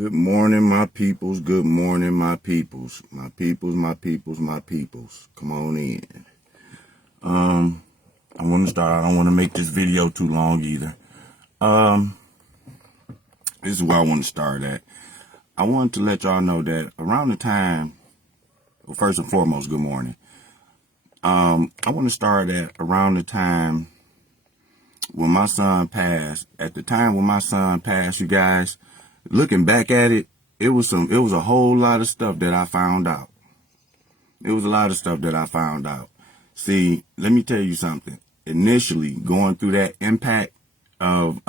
Good morning, my peoples. Good morning, my peoples. My peoples, my peoples, my peoples. Come on in. I want to start. I don't want to make this video too long either. This is where I want to start at. I want to let y'all know that around the time, well, first and foremost, good morning. I want to start at around the time when my son passed. At the time when my son passed, you guys, looking back at it, it was a whole lot of stuff that I found out. It was a lot of stuff that I found out. See, let me tell you something. Initially, going through that impact of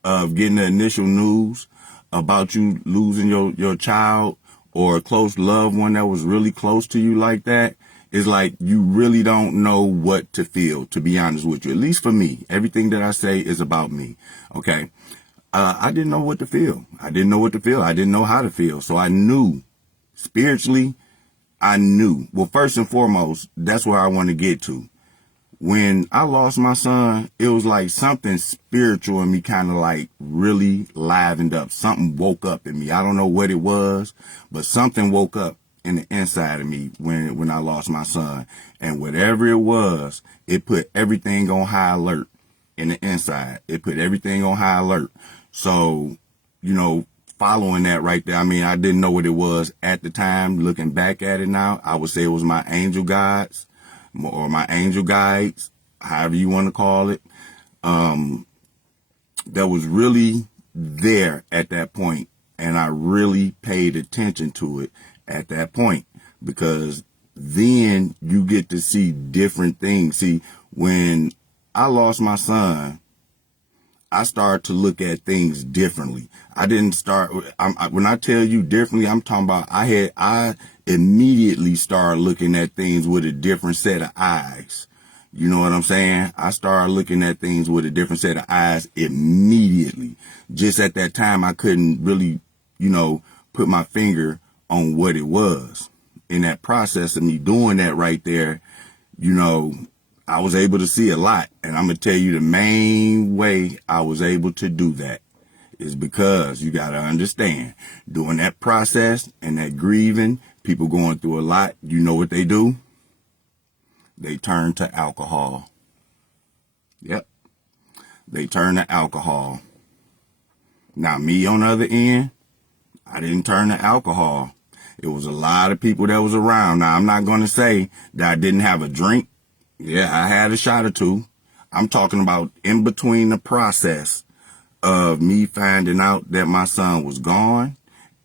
getting the initial news about you losing your child or a close loved one that was really close to you like that, is like you really don't know what to feel, to be honest with you. At least for me. Everything that I say is about me. Okay? I didn't know what to feel. I didn't know what to feel. I didn't know how to feel. So I knew, spiritually, I knew. Well, first and foremost, that's where I want to get to. When I lost my son, it was like something spiritual in me kind of like really livened up. Something woke up in me. I don't know what it was, but something woke up in the inside of me when I lost my son. And whatever it was, it put everything on high alert in the inside. It put everything on high alert. So, following that right there, I mean, I didn't know what it was at the time. Looking back at it now, I would say it was my angel guides or my angel guides, however you want to call it, that was really there at that point. And I really paid attention to it at that point, because then you get to see different things. See, when I lost my son, I started to look at things differently. I didn't start, when I tell you differently, I'm talking about I immediately started looking at things with a different set of eyes. You know what I'm saying? I started looking at things with a different set of eyes immediately. Just at that time, I couldn't really, put my finger on what it was. In that process of me doing that right there, I was able to see a lot. And I'm going to tell you the main way I was able to do that is because you got to understand, during that process and that grieving, people going through a lot, you know what they do? They turn to alcohol. Yep. They turn to alcohol. Now, me on the other end, I didn't turn to alcohol. It was a lot of people that was around. Now, I'm not going to say that I didn't have a drink. Yeah, I had a shot or two. I'm talking about in between the process of me finding out that my son was gone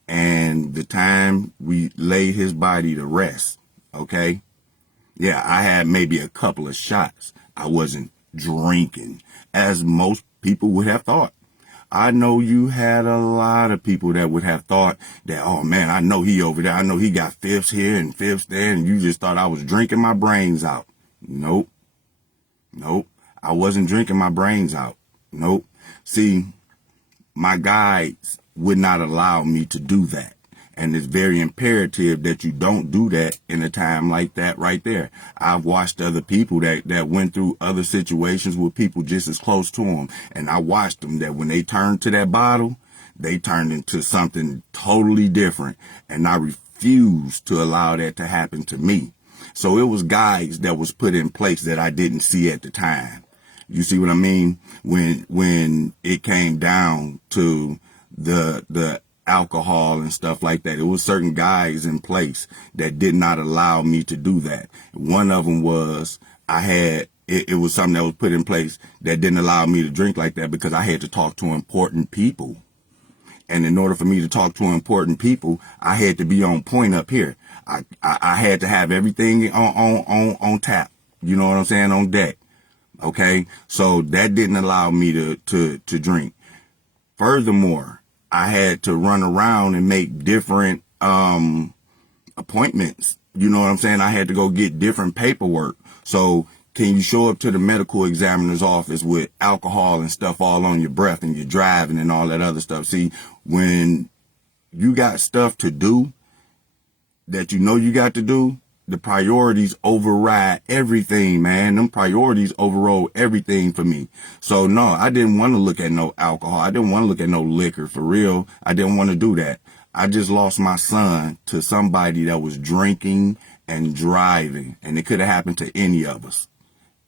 and the time we laid his body to rest. Okay? Yeah, I had maybe a couple of shots. I wasn't drinking, as most people would have thought. I know you had a lot of people that would have thought that, oh man, I know he over there. I know he got fifths here and fifths there. And you just thought I was drinking my brains out. Nope. I wasn't drinking my brains out. Nope. See, my guides would not allow me to do that. And it's very imperative that you don't do that in a time like that right there. I've watched other people that went through other situations with people just as close to them. And I watched them that when they turned to that bottle, they turned into something totally different. And I refused to allow that to happen to me. So it was guides that was put in place that I didn't see at the time. You see what I mean? When it came down to the alcohol and stuff like that, it was certain guides in place that did not allow me to do that. One of them was it was something that was put in place that didn't allow me to drink like that because I had to talk to important people. And in order for me to talk to important people, I had to be on point up here. I had to have everything on tap. You know what I'm saying? On deck. Okay. So that didn't allow me to drink. Furthermore, I had to run around and make different, appointments. You know what I'm saying? I had to go get different paperwork. So can you show up to the medical examiner's office with alcohol and stuff all on your breath and you're driving and all that other stuff? See, when you got stuff to do that you know you got to do, the priorities override everything, man. Them priorities overrode everything for me. So no, I didn't want to look at no alcohol. I didn't want to look at no liquor, for real. I didn't want to do that. I just lost my son to somebody that was drinking and driving, and it could have happened to any of us.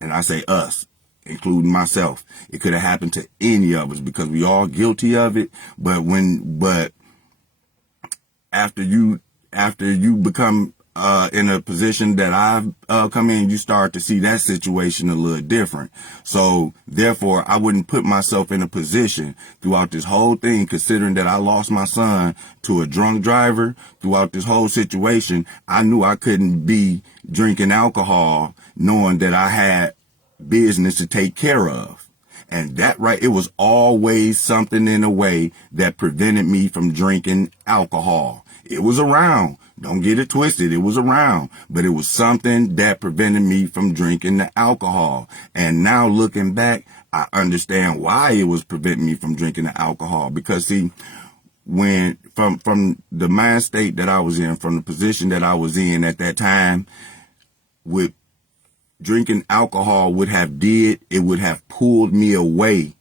And I say us, including myself. It could have happened to any of us because we all guilty of it. But after you become in a position that I've come in, you start to see that situation a little different. So therefore, I wouldn't put myself in a position throughout this whole thing, considering that I lost my son to a drunk driver. Throughout this whole situation, I knew I couldn't be drinking alcohol knowing that I had business to take care of. And that it was always something in a way that prevented me from drinking alcohol. It was around. Don't get it twisted. It was around, but it was something that prevented me from drinking the alcohol. And now looking back, I understand why it was preventing me from drinking the alcohol. Because see, when from the mind state that I was in, from the position that I was in at that time, with drinking alcohol would have pulled me away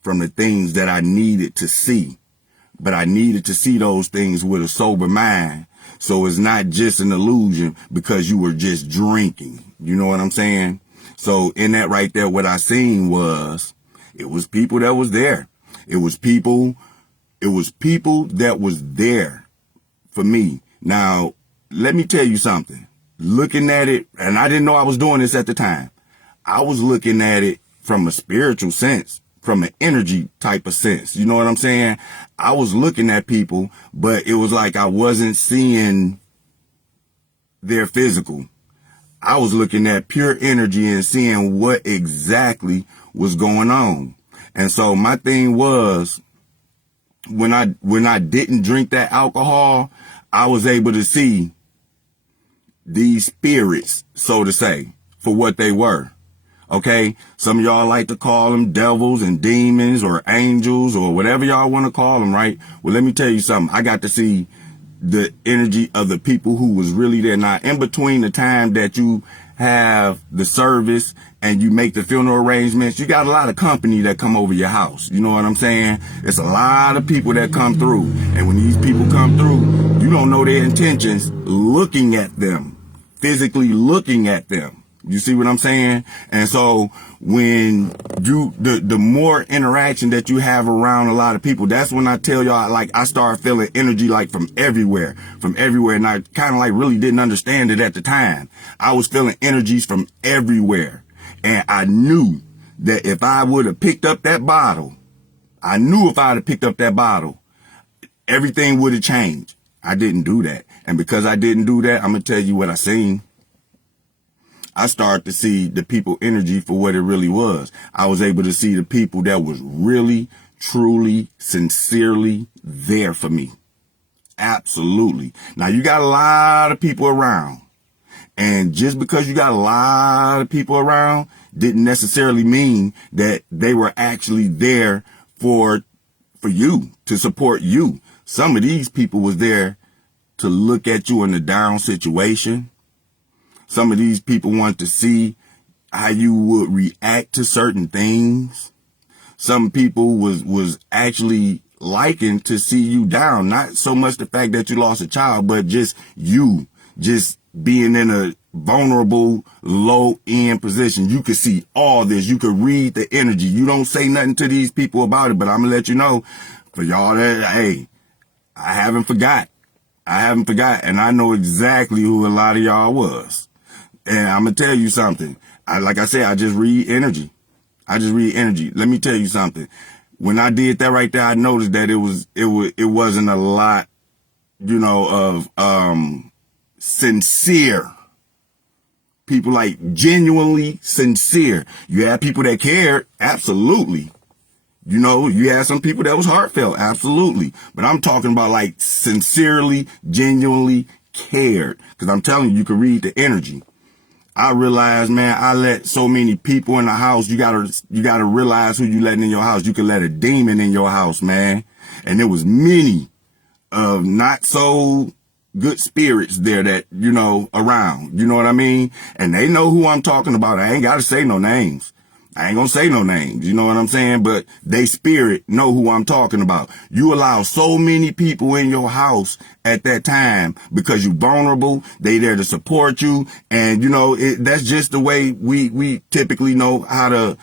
from the things that I needed to see. But I needed to see those things with a sober mind. So it's not just an illusion because you were just drinking. You know what I'm saying? So in that right there, what I seen was, it was people that was there. It was people that was there for me. Now, let me tell you something. Looking at it, and I didn't know I was doing this at the time. I was looking at it from a spiritual sense, from an energy type of sense. You know what I'm saying? I was looking at people, but it was like I wasn't seeing their physical. I was looking at pure energy and seeing what exactly was going on. And so my thing was, when I didn't drink that alcohol, I was able to see these spirits, so to say, for what they were. Okay? Some of y'all like to call them devils and demons or angels or whatever y'all want to call them, right? Well, let me tell you something. I got to see the energy of the people who was really there. Now, in between the time that you have the service and you make the funeral arrangements, you got a lot of company that come over your house. You know what I'm saying? It's a lot of people that come through. And when these people come through, you don't know their intentions looking at them, physically looking at them. You see what I'm saying? And so when the more interaction that you have around a lot of people, that's when I tell y'all, like, I start feeling energy like from everywhere. And I kind of like really didn't understand it at the time. I was feeling energies from everywhere. And I knew that if I would have picked up that bottle, everything would have changed. I didn't do that. And because I didn't do that, I'm going to tell you what I seen. I started to see the people energy for what it really was. I was able to see the people that was really, truly, sincerely there for me. Absolutely. Now, you got a lot of people around. And just because you got a lot of people around didn't necessarily mean that they were actually there for you, to support you. Some of these people was there to look at you in a down situation. Some of these people want to see how you would react to certain things. Some people was actually liking to see you down. Not so much the fact that you lost a child, but just you just being in a vulnerable, low end position. You could see all this. You could read the energy. You don't say nothing to these people about it, but I'm going to let you know, for y'all that, hey, I haven't forgot. And I know exactly who a lot of y'all was. And I'm going to tell you something. Like I said, I just read energy. Let me tell you something. When I did that right there, I noticed that it wasn't a lot, of, sincere people, like genuinely sincere. You had people that cared. Absolutely. You had some people that was heartfelt. Absolutely. But I'm talking about like sincerely, genuinely cared. Cause I'm telling you, you can read the energy. I realized, man, I let so many people in the house. You gotta realize who you letting in your house. You can let a demon in your house, man. And there was many of not so good spirits there that, around. You know what I mean? And they know who I'm talking about. I ain't got to say no names. I ain't gonna say no names, you know what I'm saying? But they spirit know who I'm talking about. You allow so many people in your house at that time because you're vulnerable. They there to support you. And, that's just the way we typically know how to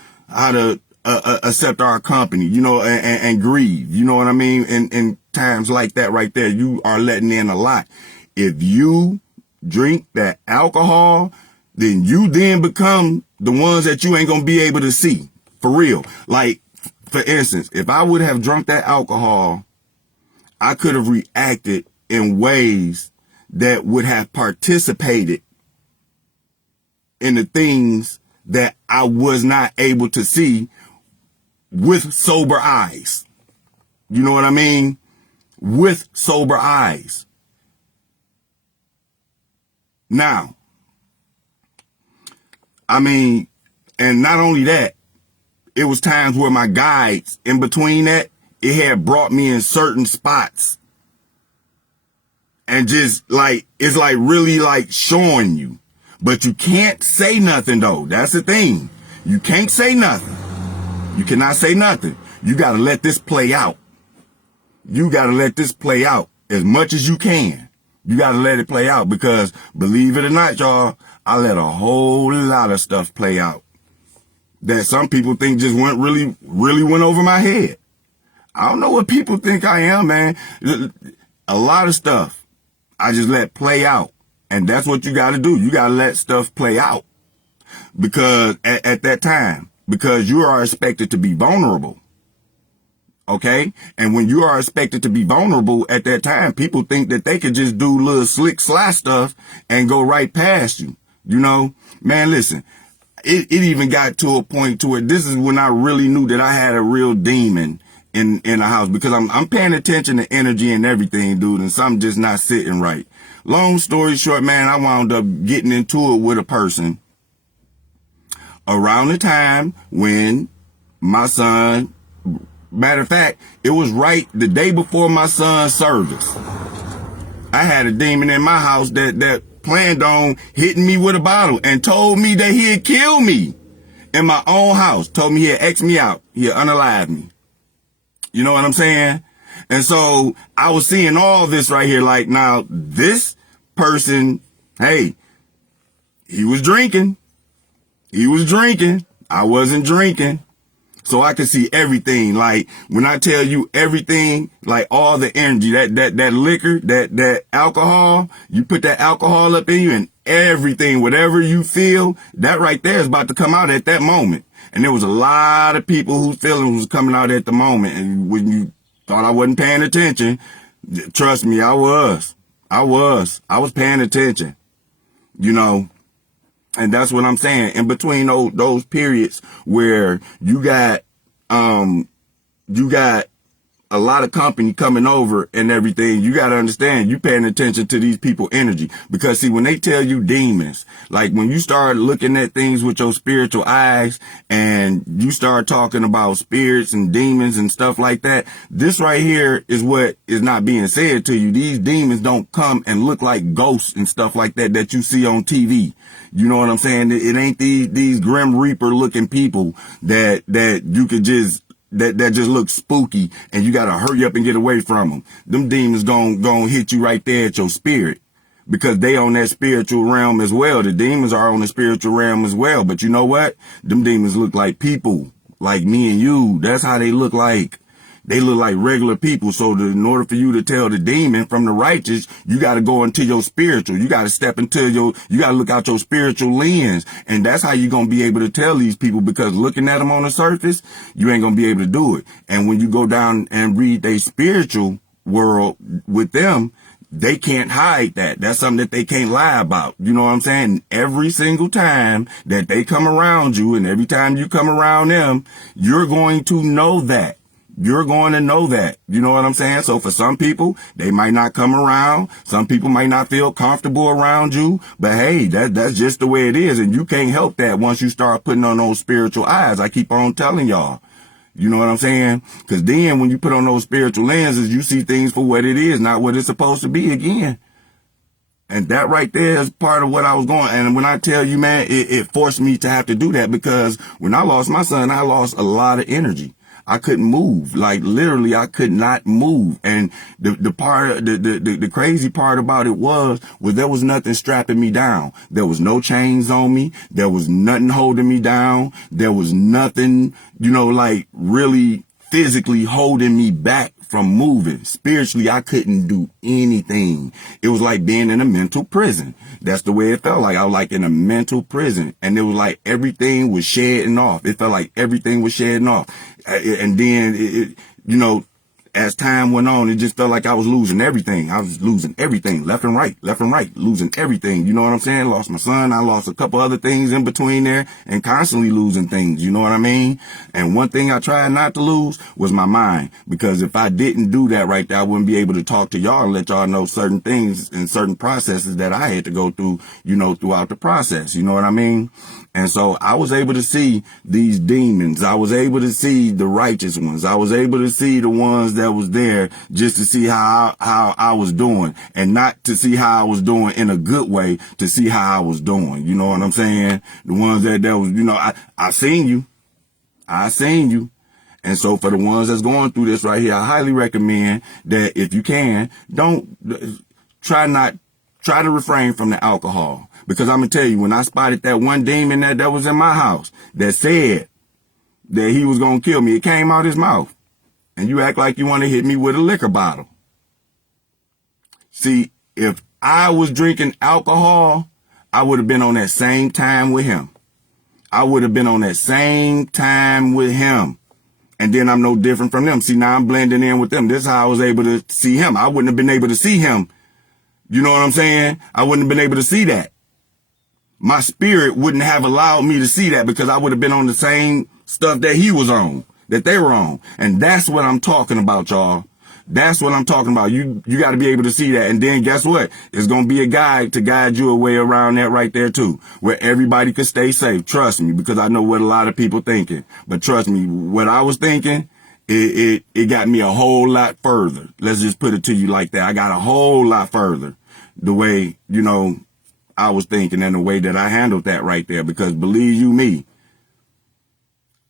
accept our company, and grieve. You know what I mean? In times like that right there, you are letting in a lot. If you drink that alcohol, then you then become the ones that you ain't gonna be able to see. For real. Like, for instance, if I would have drunk that alcohol, I could have reacted in ways that would have participated in the things that I was not able to see with sober eyes. You know what I mean? With sober eyes. Now, and not only that, it was times where my guides in between that, it had brought me in certain spots. And just it's really showing you. But you can't say nothing though. That's the thing. You can't say nothing. You cannot say nothing. You got to let this play out. You got to let this play out as much as you can. You got to let it play out because, believe it or not, y'all, I let a whole lot of stuff play out that some people think just really went over my head. I don't know what people think I am, man. A lot of stuff I just let play out. And that's what you got to do. You got to let stuff play out because at that time, because you are expected to be vulnerable. Okay. And when you are expected to be vulnerable at that time, people think that they could just do little slick sly stuff and go right past you. Man, listen, it even got to a point to it. This is when I really knew that I had a real demon in the house because I'm paying attention to energy and everything, dude. And something just not sitting right. Long story short, man, I wound up getting into it with a person around the time when my son, matter of fact, it was right the day before my son's service. I had a demon in my house that planned on hitting me with a bottle and told me that he'd kill me in my own house. Told me he'd X me out. He'd unalive me. You know what I'm saying? And so I was seeing all this right here. Like, now this person, hey, he was drinking. He was drinking. I wasn't drinking. So I could see everything. Like, when I tell you everything, like all the energy, that liquor, that alcohol, you put that alcohol up in you and everything, whatever you feel, that right there is about to come out at that moment. And there was a lot of people whose feelings was coming out at the moment. And when you thought I wasn't paying attention, trust me, I was paying attention, And that's what I'm saying. In between those periods where you got a lot of company coming over and everything, you got to understand you paying attention to these people energy. Because see, when they tell you demons, like when you start looking at things with your spiritual eyes and you start talking about spirits and demons and stuff like that, this right here is what is not being said to you. These demons don't come and look like ghosts and stuff like that you see on TV. You know what I'm saying? It ain't these Grim Reaper looking people that you could just, that just look spooky and you got to hurry up and get away from them. Them demons gon' hit you right there at your spirit because they on that spiritual realm as well. The demons are on the spiritual realm as well. But you know what? Them demons look like people like me and you. That's how they look like. They look like regular people. So in order for you to tell the demon from the righteous, you got to go into your spiritual. You got to step into you got to look out your spiritual lens. And that's how you're going to be able to tell these people, because looking at them on the surface, you ain't going to be able to do it. And when you go down and read their spiritual world with them, they can't hide that. That's something that they can't lie about. You know what I'm saying? Every single time that they come around you and every time you come around them, you're going to know that. You're going to know that. You know what I'm saying? So for some people, they might not come around. Some people might not feel comfortable around you. But hey, that's just the way it is. And you can't help that once you start putting on those spiritual eyes. I keep on telling y'all. You know what I'm saying? Because then when you put on those spiritual lenses, you see things for what it is, not what it's supposed to be again. And that right there is part of what I was going. And when I tell you, man, it forced me to have to do that, because when I lost my son, I lost a lot of energy. I couldn't move. Like literally, I could not move. And the crazy part about it was there was nothing strapping me down. There was no chains on me. There was nothing holding me down. There was nothing, like really physically holding me back from moving. Spiritually, I couldn't do anything. It was like being in a mental prison. That's the way it felt like. I was like in a mental prison. And it was like everything was shedding off. It felt like everything was shedding off. And then, as time went on, it just felt like I was losing everything. I was losing everything, left and right, losing everything. You know what I'm saying? Lost my son. I lost a couple other things in between there, and constantly losing things. You know what I mean? And one thing I tried not to lose was my mind, because if I didn't do that right there, I wouldn't be able to talk to y'all and let y'all know certain things and certain processes that I had to go through, throughout the process. You know what I mean? And so I was able to see these demons. I was able to see the righteous ones. I was able to see the ones that was there just to see how I was doing, and not to see how I was doing in a good way, to see how I was doing. You know what I'm saying? The ones that was, I seen you. I seen you. And so for the ones that's going through this right here, I highly recommend that if you can, try to refrain from the alcohol. Because I'm going to tell you, when I spotted that one demon that was in my house that said that he was going to kill me, it came out his mouth. And you act like you want to hit me with a liquor bottle. See, if I was drinking alcohol, I would have been on that same time with him. I would have been on that same time with him. And then I'm no different from them. See, now I'm blending in with them. This is how I was able to see him. I wouldn't have been able to see him. You know what I'm saying? I wouldn't have been able to see that. My spirit wouldn't have allowed me to see that, because I would have been on the same stuff that he was on, that they were on. And that's what I'm talking about, y'all. That's what I'm talking about. You got to be able to see that. And then guess what? There's going to be a guide to guide you away around that right there too, where everybody can stay safe. Trust me, because I know what a lot of people thinking. But trust me, what I was thinking, it got me a whole lot further. Let's just put it to you like that. I got a whole lot further the way, I was thinking, and the way that I handled that right there. Because believe you me,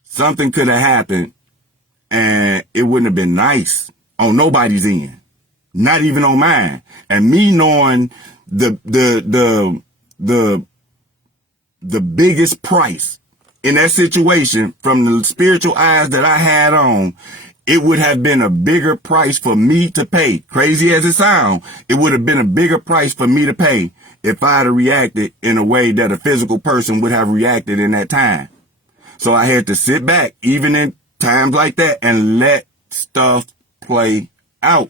something could have happened and it wouldn't have been nice on nobody's end, not even on mine. And me knowing the biggest price in that situation from the spiritual eyes that I had on, it would have been a bigger price for me to pay. Crazy as it sounds, it would have been a bigger price for me to pay if I had reacted in a way that a physical person would have reacted in that time. So I had to sit back, even in times like that, and let stuff play out.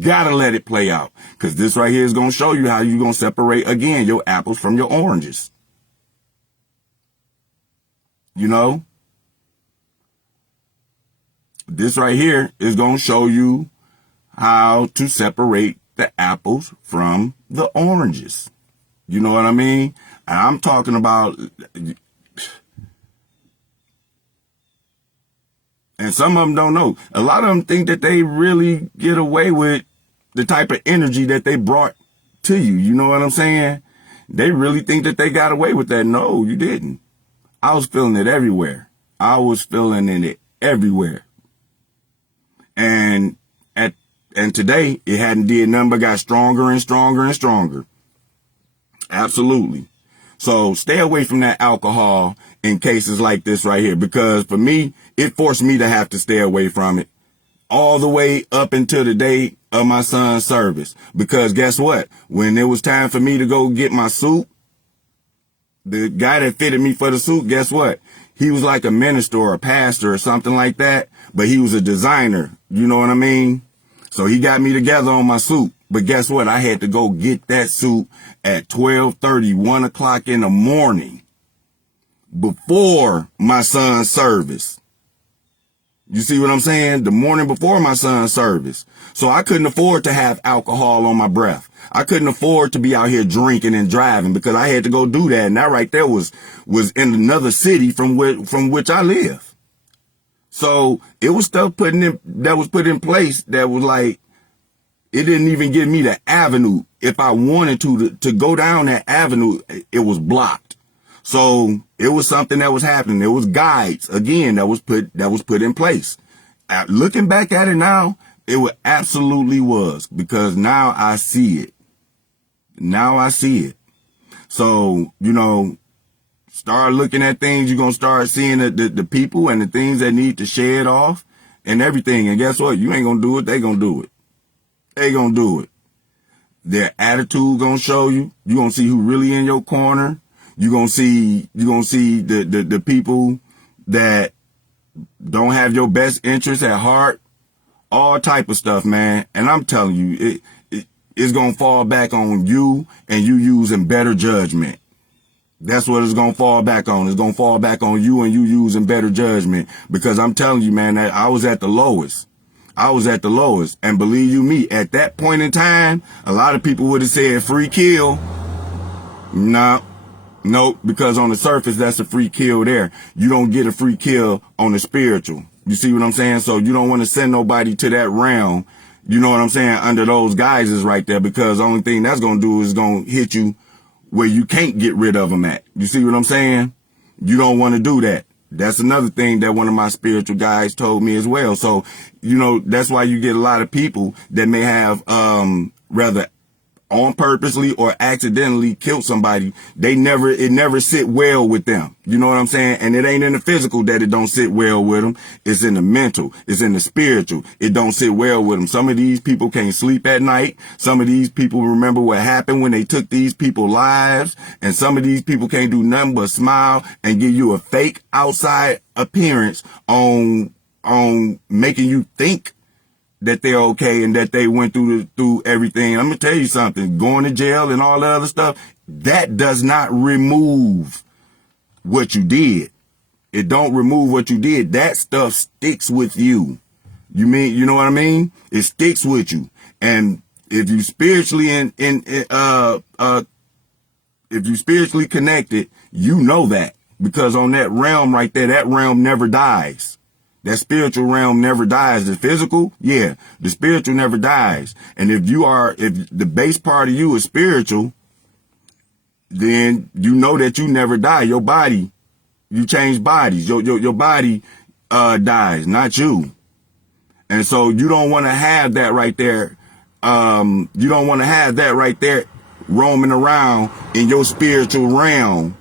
Gotta let it play out. Because this right here is going to show you how you're going to separate, again, your apples from your oranges. This right here is going to show you how to separate the apples from the oranges. You know what I mean? And I'm talking about, and some of them don't know. A lot of them think that they really get away with the type of energy that they brought to you. You know what I'm saying? They really think that they got away with that. No, you didn't. I was feeling it everywhere. And today, it hadn't did nothing but got stronger and stronger and stronger. Absolutely. So stay away from that alcohol in cases like this right here, because for me, it forced me to have to stay away from it all the way up until the day of my son's service. Because guess what? When it was time for me to go get my suit, the guy that fitted me for the suit, guess what? He was like a minister or a pastor or something like that, but he was a designer. You know what I mean? So he got me together on my suit. But guess what? I had to go get that suit at 12:30, 1 o'clock in the morning before my son's service. You see what I'm saying? The morning before my son's service. So I couldn't afford to have alcohol on my breath. I couldn't afford to be out here drinking and driving, because I had to go do that. And that right there was in another city from which I live. So it was stuff that was put in place that was like, It didn't even give me the avenue. If I wanted to go down that avenue, it was blocked. So it was something that was happening. There was guides again that was put in place. Looking back at it now, it absolutely was, because now I see it. Now I see it. So, start looking at things. You're going to start seeing the people and the things that need to shed off and everything. And guess what? You ain't going to do it. They going to do it. They going to do it. Their attitude going to show you. You're going to see who really in your corner. You're going to see the people that don't have your best interests at heart. All type of stuff, man. And I'm telling you, it's going to fall back on you and you using better judgment. That's what it's going to fall back on. It's going to fall back on you and you using better judgment. Because I'm telling you, man, that I was at the lowest. I was at the lowest. And believe you me, at that point in time, a lot of people would have said free kill. Nope, because on the surface, that's a free kill there. You don't get a free kill on the spiritual. You see what I'm saying? So you don't want to send nobody to that realm, you know what I'm saying, under those guises right there, because the only thing that's going to do is going to hit you where you can't get rid of them at. You see what I'm saying? You don't want to do that. That's another thing that one of my spiritual guides told me as well. So, that's why you get a lot of people that may have, rather on purposely or accidentally killed somebody. It never sit well with them. You know what I'm saying? And it ain't in the physical that it don't sit well with them. It's in the mental. It's in the spiritual. It don't sit well with them. Some of these people can't sleep at night. Some of these people remember what happened when they took these people's lives. And some of these people can't do nothing but smile and give you a fake outside appearance on making you think that they're okay and that they went through everything. I'm going to tell you something. Going to jail and all the other stuff, that does not remove what you did. It don't remove what you did. That stuff sticks with you. You know what I mean? It sticks with you. And if you spiritually if you spiritually connected, you know that. Because on that realm right there, that realm never dies. That spiritual realm never dies. The physical, yeah, the spiritual never dies. And if the base part of you is spiritual, then you know that you never die. Your body, you change bodies. Your body dies, not you. And so you don't want to have that right there. You don't want to have that right there roaming around in your spiritual realm,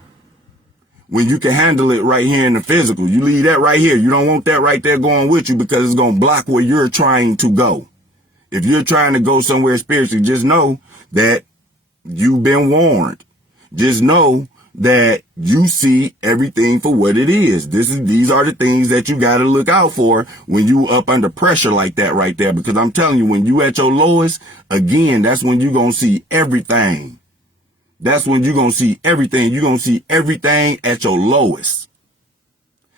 when you can handle it right here in the physical. You leave that right here. You don't want that right there going with you, because it's going to block where you're trying to go. If you're trying to go somewhere spiritually, just know that you've been warned. Just know that you see everything for what it is. These are the things that you got to look out for when you up under pressure like that right there. Because I'm telling you, when you at your lowest, again, that's when you're going to see everything. That's when you're going to see everything. You're going to see everything at your lowest.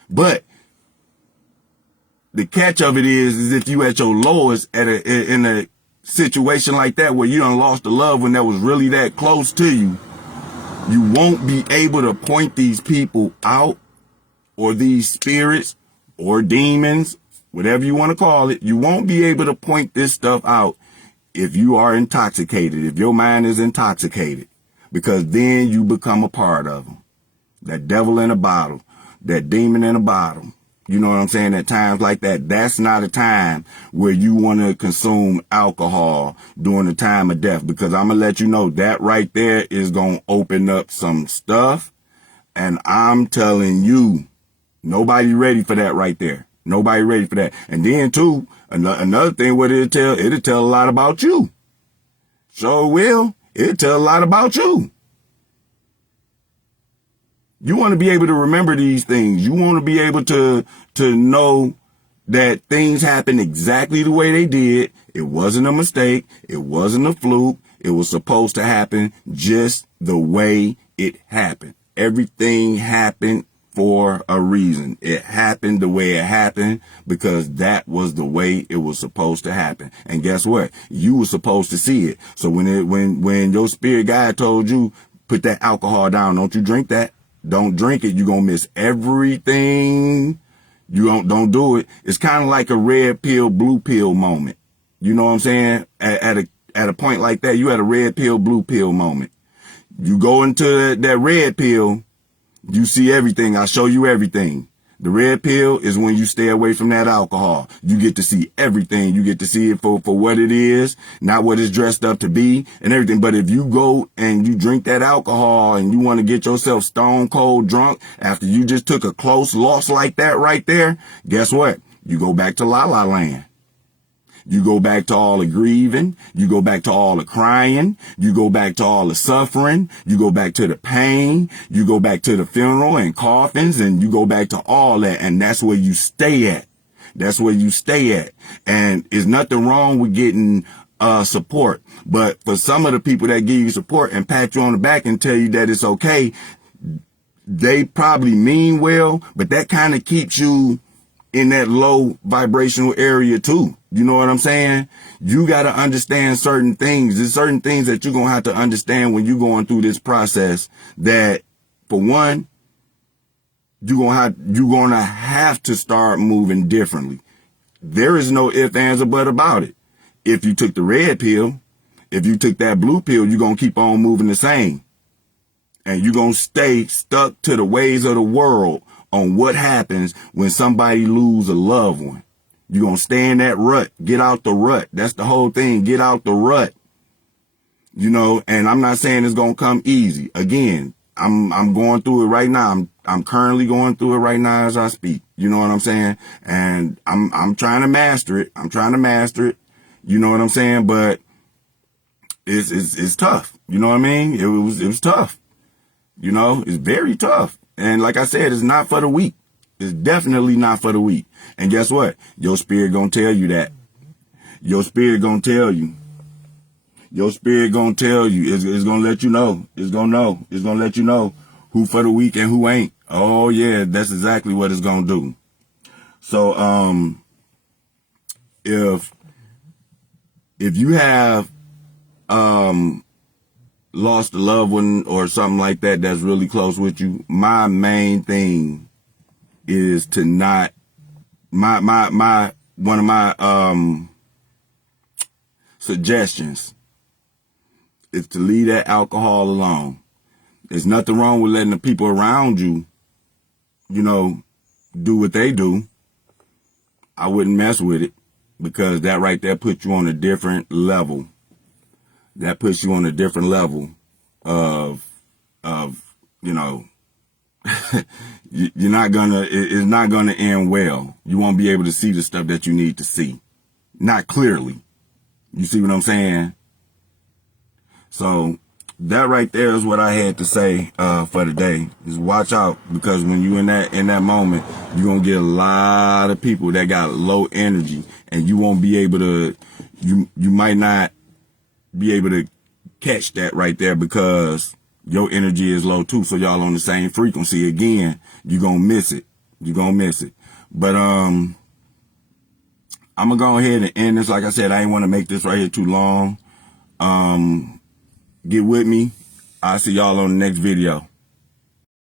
But the catch of it is if you at your lowest in a situation like that, where you done lost a loved one that was really that close to you, you won't be able to point these people out, or these spirits or demons, whatever you want to call it. You won't be able to point this stuff out if you are intoxicated, if your mind is intoxicated. Because then you become a part of them. That devil in a bottle, that demon in a bottle. You know what I'm saying? At times like that, that's not a time where you want to consume alcohol during the time of death. Because I'm going to let you know that right there is going to open up some stuff. And I'm telling you, nobody ready for that right there. Nobody ready for that. And then too, another thing, what it'll tell a lot about you. So will. It'll tell a lot about you. You want to be able to remember these things. You want to be able to know that things happen exactly the way they did. It wasn't a mistake. It wasn't a fluke. It was supposed to happen just the way it happened. Everything happened for a reason. It happened the way it happened because that was the way it was supposed to happen. And guess what? You were supposed to see it. So when your spirit guide told you, put that alcohol down, don't you drink that. Don't drink it. You're going to miss everything. You don't do it. It's kind of like a red pill, blue pill moment. You know what I'm saying? At a point like that, you had a red pill, blue pill moment. You go into that red pill, you see everything. I show you everything. The red pill is when you stay away from that alcohol. You get to see everything. You get to see it for what it is, not what it's dressed up to be and everything. But if you go and you drink that alcohol and you want to get yourself stone cold drunk after you just took a close loss like that right there, guess what? You go back to La La Land. You go back to all the grieving. You go back to all the crying. You go back to all the suffering. You go back to the pain. You go back to the funeral and coffins, and you go back to all that. And that's where you stay at. That's where you stay at. And there's nothing wrong with getting support. But for some of the people that give you support and pat you on the back and tell you that it's okay, they probably mean well, but that kind of keeps you in that low vibrational area too. You know what I'm saying? You got to understand certain things. There's certain things that you're going to have to understand when you're going through this process that, for one, you're going to have to start moving differently. There is no ifs, ands, or but about it. If you took the red pill, if you took that blue pill, you're going to keep on moving the same. And you're going to stay stuck to the ways of the world on what happens when somebody lose a loved one. You're going to stay in that rut. Get out the rut. That's the whole thing. Get out the rut. You know, and I'm not saying it's going to come easy. Again, I'm going through it right now. I'm currently going through it right now as I speak. You know what I'm saying? And I'm trying to master it. I'm trying to master it. You know what I'm saying? But it's tough. You know what I mean? It was tough. You know, it's very tough. And like I said, it's not for the weak. It's definitely not for the weak. And guess what? Your spirit gonna tell you that. Your spirit gonna tell you. Your spirit gonna tell you. It's gonna let you know. It's gonna know. It's gonna let you know who for the weak and who ain't. Oh yeah, that's exactly what it's gonna do. So if you have lost a loved one or something like that that's really close with you, my main thing is to not one of my suggestions is to leave that alcohol alone. There's nothing wrong with letting the people around you, you know, do what they do. I wouldn't mess with it, because that right there puts you on a different level. That puts you on a different level of you know, it's not gonna end well. You won't be able to see the stuff that you need to see. Not clearly. You see what I'm saying? So that right there is what I had to say for today. Is watch out, because when you in that moment, you're gonna get a lot of people that got low energy, and you won't be able to, you might not be able to catch that right there, because your energy is low too. So y'all on the same frequency again, you're gonna miss it. You're gonna miss it. But I'm gonna go ahead and end this. Like I said, I ain't want to make this right here too long. Get with me. I'll see y'all on the next video.